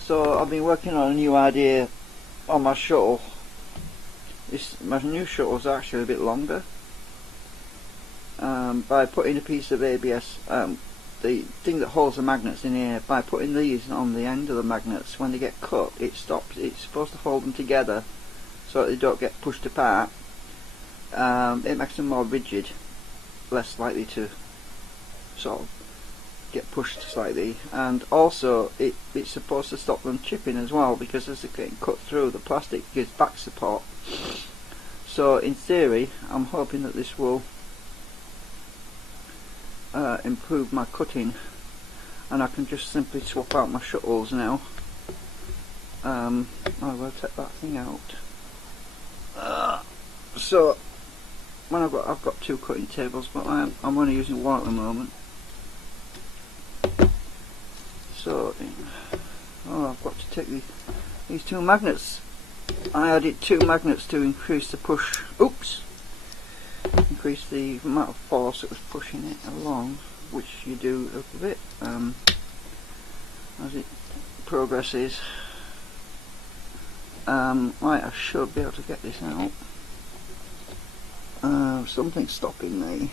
So I've been working on a new idea on my shuttle. My new shuttle's actually a bit longer. By putting a piece of ABS, the thing that holds the magnets in here, by putting these on the end of the magnets, when they get cut, it stops. It's supposed to hold them together so that they don't get pushed apart. It makes them more rigid, less likely to sort of get pushed slightly, and also it's supposed to stop them chipping as well, because as they're getting cut through, the plastic gives back support. So in theory, I'm hoping that this will improve my cutting, and I can just simply swap out my shuttles now. I will take that thing out. So when I've got two cutting tables, but I'm only using one at the moment. So I've got to take these two magnets. I added two magnets to increase the push. Increase the amount of force that was pushing it along, which you do a little bit as it progresses. Right, I should be able to get this out. Something's stopping me.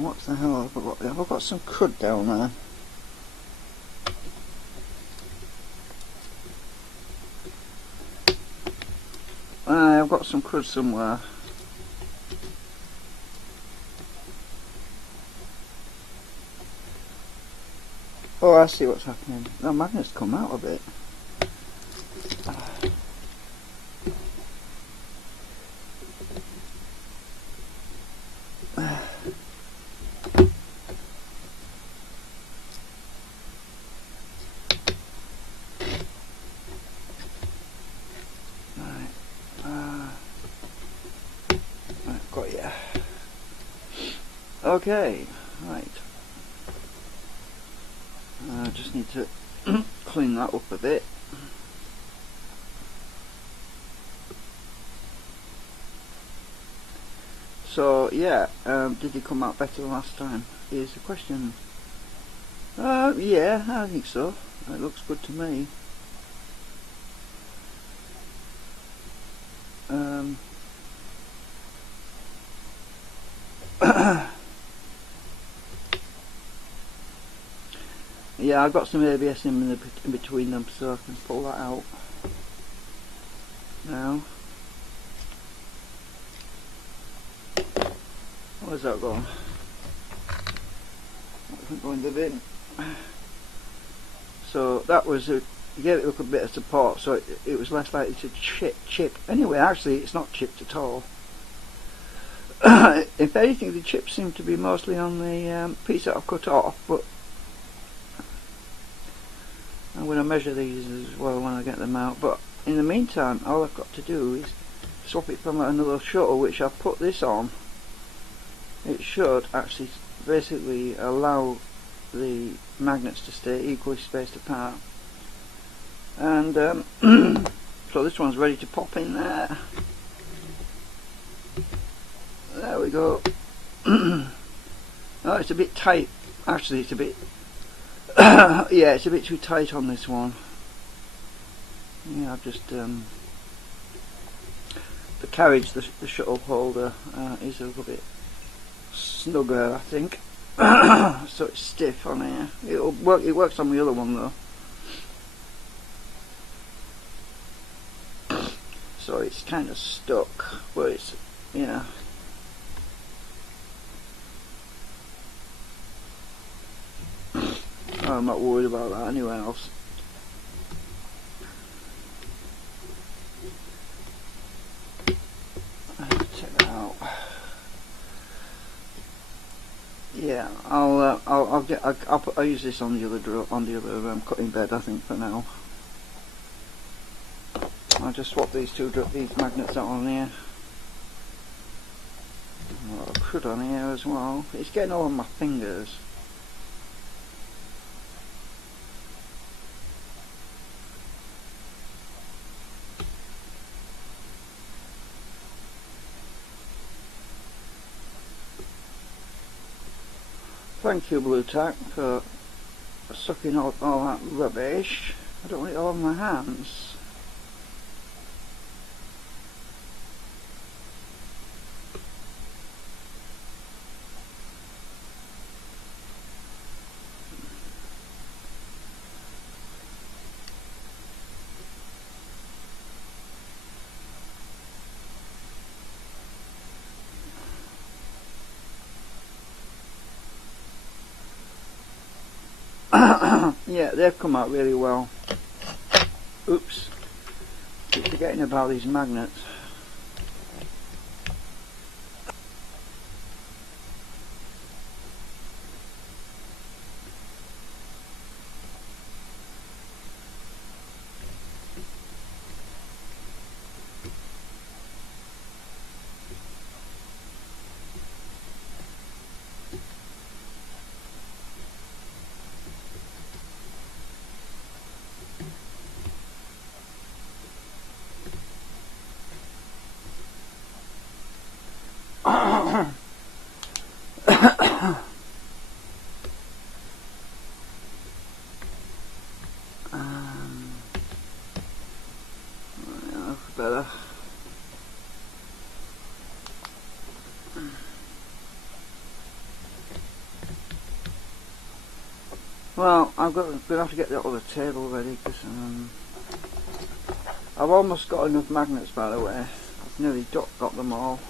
What the hell have I got there? Have I got some crud down there? I've got some crud somewhere. Oh, I see what's happening. The magnet's come out of it. Okay, right. I just need to clean that up a bit. So yeah, did it come out better than last time? Here's the question. Yeah, I think so. It looks good to me. Yeah, I've got some ABS in between them, so I can pull that out now. Where's that going? That doesn't go in the bin. So that was you gave it a little bit of support, so it was less likely to chip. Anyway, actually, it's not chipped at all. If anything, the chips seem to be mostly on the piece that I've cut off, but I'm going to measure these as well when I get them out. But in the meantime, all I've got to do is swap it from another shuttle, which I've put this on. It should actually basically allow the magnets to stay equally spaced apart. And so this one's ready to pop in there. There we go. Oh, it's a bit tight. Actually, it's a bit yeah, it's a bit too tight on this one. Yeah, I've just the carriage, the shuttle holder is a little bit snugger, I think. So it's stiff on here. It'll work. It works on the other one though. So it's kind of stuck, but it's, yeah. I'm not worried about that anywhere else. Check that out. Yeah, I'll use this on the other cutting bed, I think, for now. I'll just swap these magnets out on here. A lot of crud on here as well. It's getting all on my fingers. Thank you, Blue Tack, for sucking out all that rubbish. I don't want it all on my hands. Yeah, they've come out really well. Oops, keep forgetting about these magnets. Better. Well, I'm going to have to get that other table ready because I've almost got enough magnets, by the way. I've nearly got them all.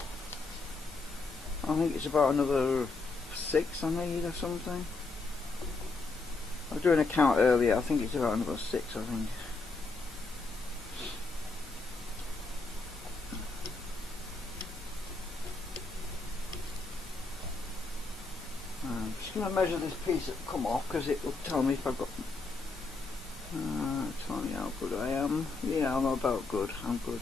I think it's about another 6 I need or something. I was doing a count earlier. I think it's about another 6, I think. I'm just going to measure this piece that come off because it will tell me if I've got. Tell me how good I am. Yeah, I'm about good. I'm good.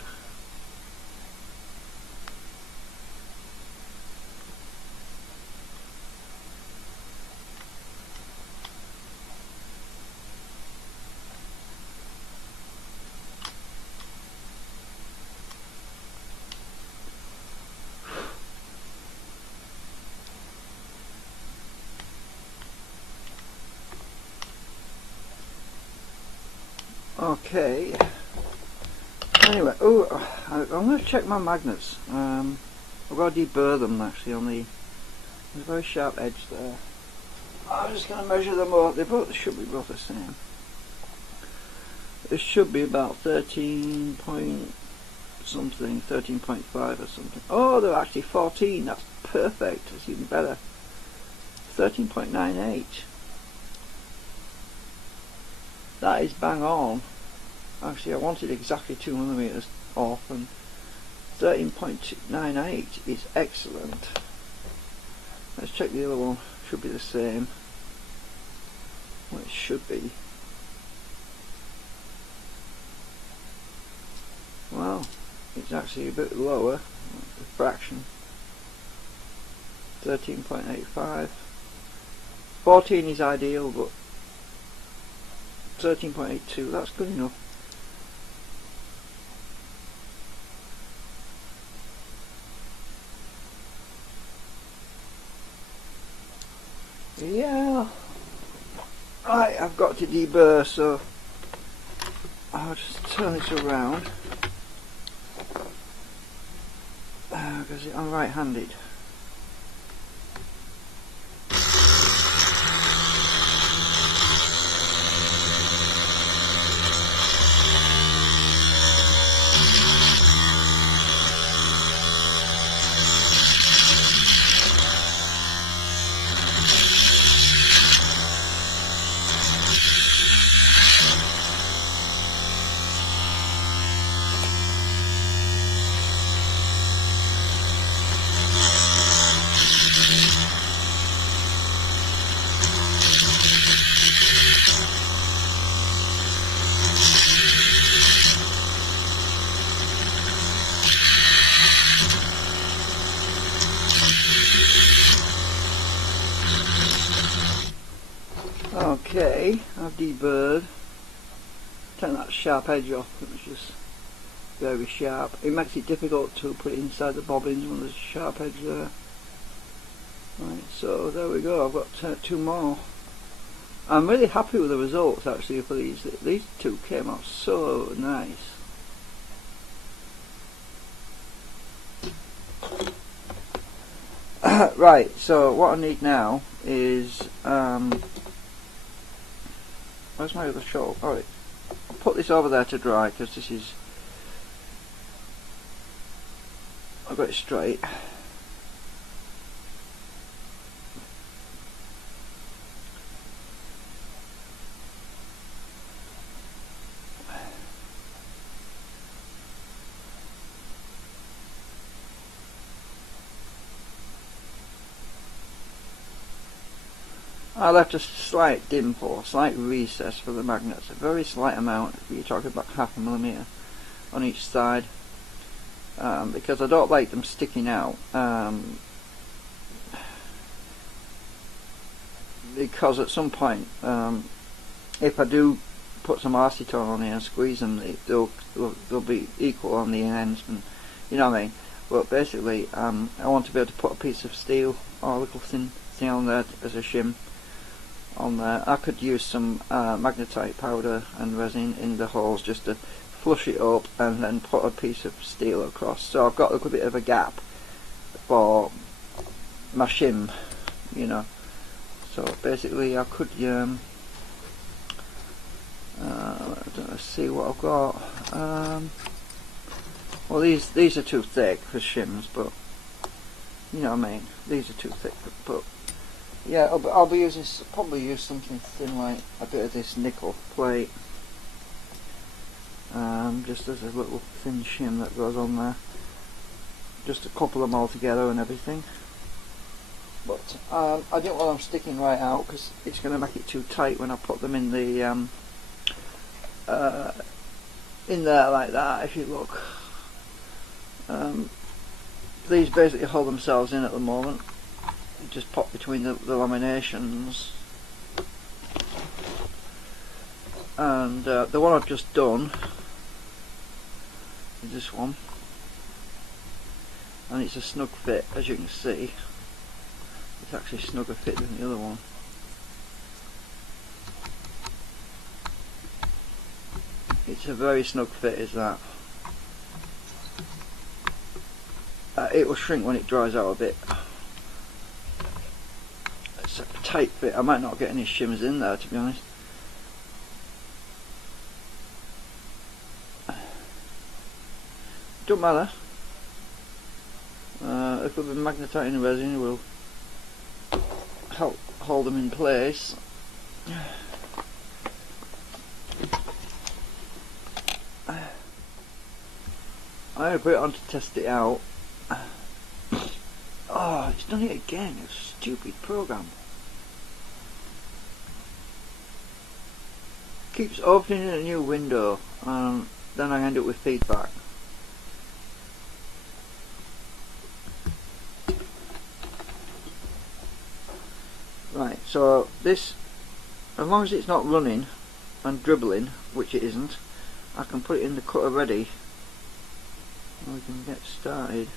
Okay. Anyway, I'm going to check my magnets. I've got to deburr them actually on the. There's a very sharp edge there. I'm just going to measure them all. They should be both the same. This should be about 13 point something, 13.5 or something. Oh, they're actually 14. That's perfect. That's even better. 13.98. That is bang on. Actually, I wanted exactly 2mm off, and 13.98 is excellent. Let's check the other one. Should be the same. Well, it should be. Well, it's actually a bit lower. A fraction. 13.85. 14 is ideal, but 13.82, that's good enough. Yeah, right, I've got to deburr, so I'll just turn this around because I'm right-handed. Okay, I've deburred. Take that sharp edge off, it was just very sharp. It makes it difficult to put it inside the bobbins when there's a sharp edge there. Right, so there we go. I've got 2 more. I'm really happy with the results actually for these. These 2 came out so nice. Right, so what I need now is where's my other shovel? Alright, I'll put this over there to dry because this is, I've got it straight. I left a slight dimple, slight recess for the magnets, a very slight amount, you're talking about 0.5 millimetre on each side, because I don't like them sticking out, because at some point, if I do put some acetone on here and squeeze them, they'll be equal on the ends, and you know what I mean. But basically, I want to be able to put a piece of steel or a little thin thing on there as a shim on there. I could use some magnetite powder and resin in the holes just to flush it up and then put a piece of steel across. So I've got a little bit of a gap for my shim, you know. So basically I could let's see what I've got. Well, these are too thick for shims, but you know what I mean. These are too thick, but yeah, I'll be using, probably use something thin like a bit of this nickel plate, just as a little thin shim that goes on there, just to couple them all together and everything. But I don't want them sticking right out because it's going to make it too tight when I put them in the in there like that. If you look, these basically hold themselves in at the moment. Just pop between the laminations, and the one I've just done is this one, and it's a snug fit, as you can see. It's actually snugger fit than the other one. It's a very snug fit, is that. It will shrink when it dries out a bit. It's a tight fit. I might not get any shims in there, to be honest. Don't matter. If we've been magnetizing resin, it will help hold them in place. I'm going to put it on to test it out. Oh, it's done it again. It's a stupid program. Keeps opening a new window, and then I end up with feedback. Right, so this, as long as it's not running and dribbling, which it isn't, I can put it in the cutter ready and we can get started.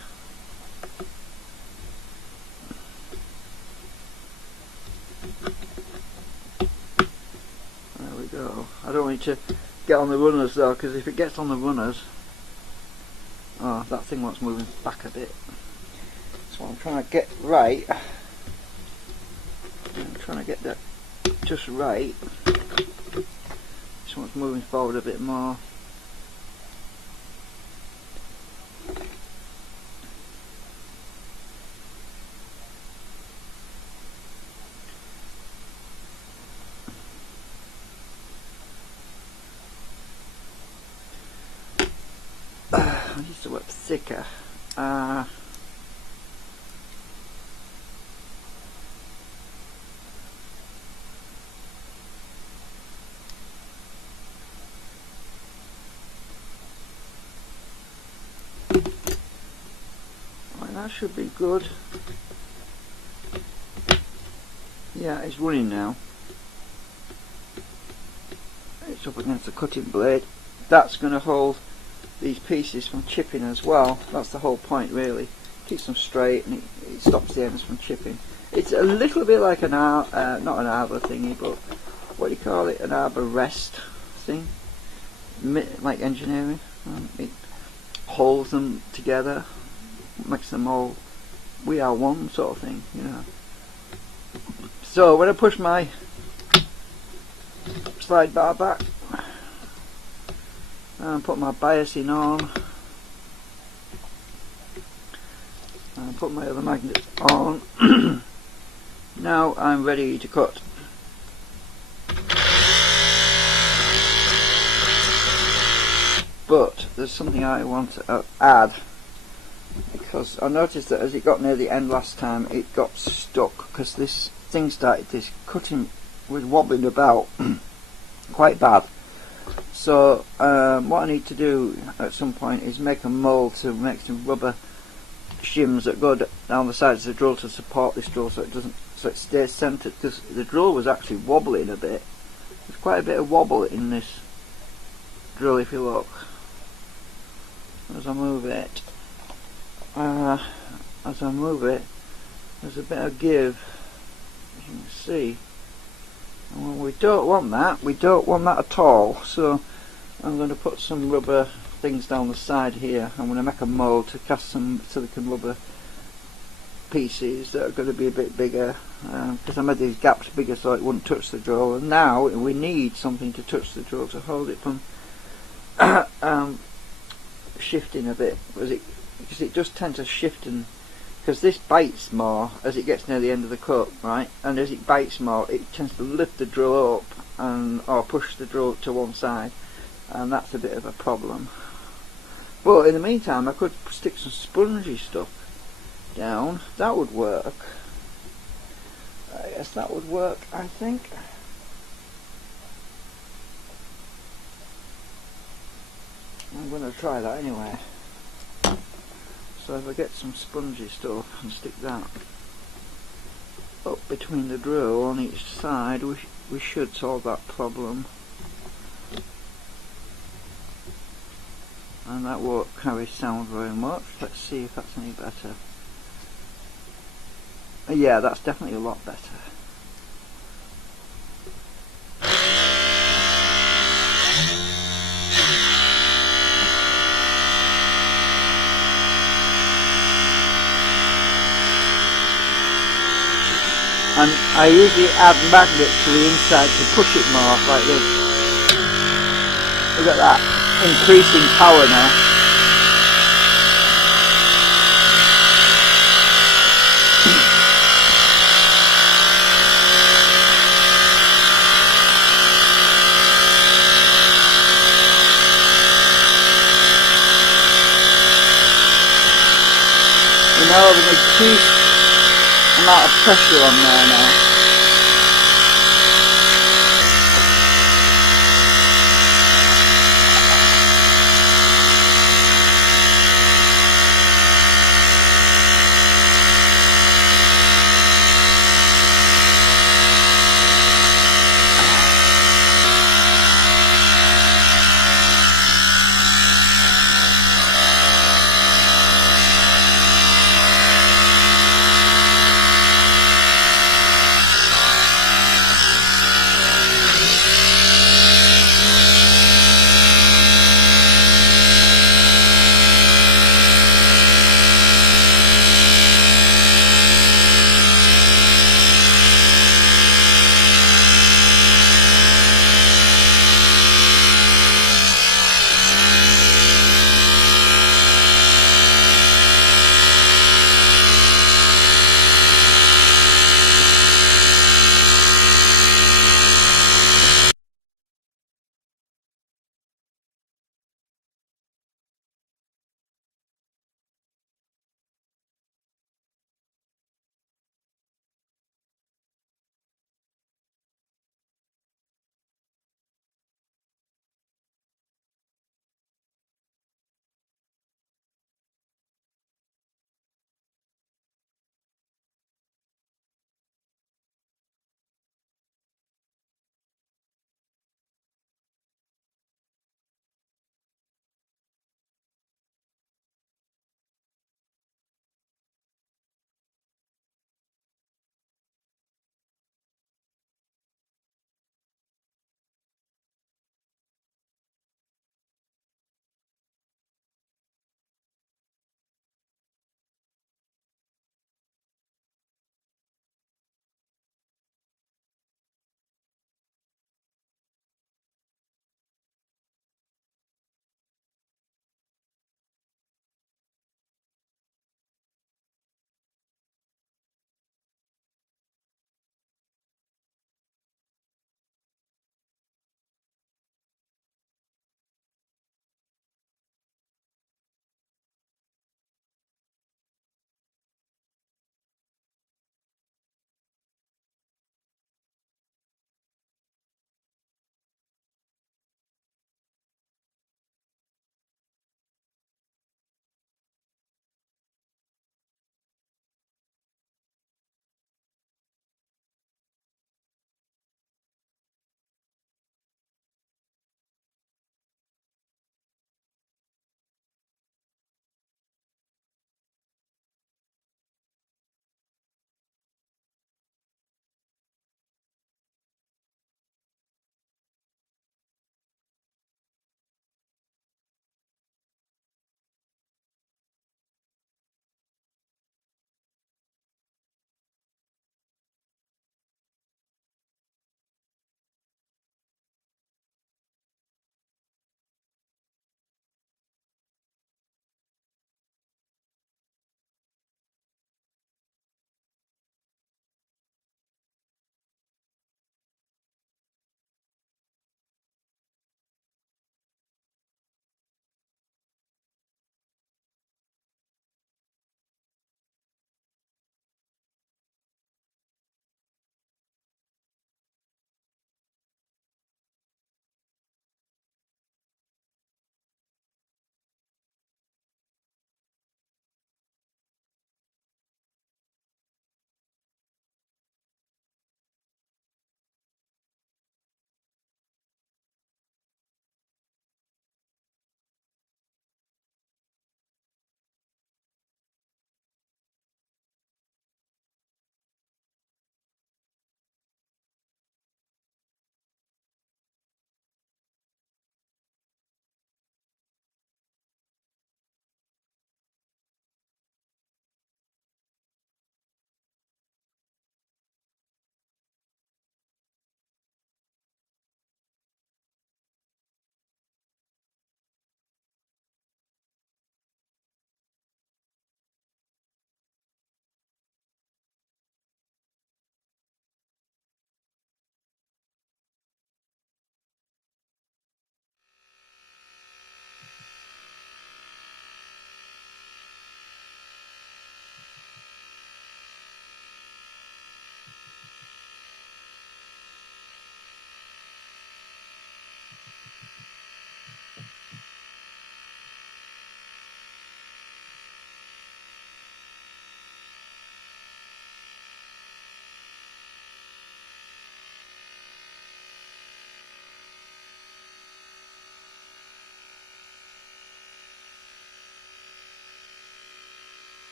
There we go. I don't want it to get on the runners though, because if it gets on the runners, oh, that thing wants moving back a bit. So I'm trying to get right. I'm trying to get that just right. This one's moving forward a bit more. I need to work thicker. That should be good. Yeah, it's running now. It's up against the cutting blade. That's going to hold these pieces from chipping as well. That's the whole point, really. keeps them straight, and it stops the ends from chipping. It's a little bit like an not an arbor thingy, but what do you call it? An arbor rest thing, like engineering. It holds them together, makes them all we are one sort of thing, you know. So when I push my slide bar back and put my biasing on and put my other magnets on, now I'm ready to cut. But there's something I want to add, because I noticed that as it got near the end last time it got stuck, because this thing started, this cutting was wobbling about quite bad. So what I need to do at some point is make a mould to make some rubber shims that go down the sides of the drill to support this drill, so it stays centered, because the drill was actually wobbling a bit. There's quite a bit of wobble in this drill if you look as I move it. As I move it, there's a bit of give, as you can see. And we don't want that. We don't want that at all. So I'm going to put some rubber things down the side here. I'm going to make a mould to cast some silicone rubber pieces that are going to be a bit bigger, because I made these gaps bigger so it wouldn't touch the drill. And now we need something to touch the drill to hold it from shifting a bit, because it does tend to shift, and because this bites more as it gets near the end of the cut, right? And as it bites more, it tends to lift the drill up or push the drill to one side, and that's a bit of a problem. But in the meantime, I could stick some spongy stuff down. That would work. I guess that would work, I think. I'm going to try that anyway. So if I get some spongy stuff and stick that up between the drill on each side, we should solve that problem. And that won't carry sound very much. Let's see if that's any better. Yeah, that's definitely a lot better. And I usually add magnets to the inside to push it more, like this. Look at that, increasing power now. You know, I've increased amount of pressure on there now.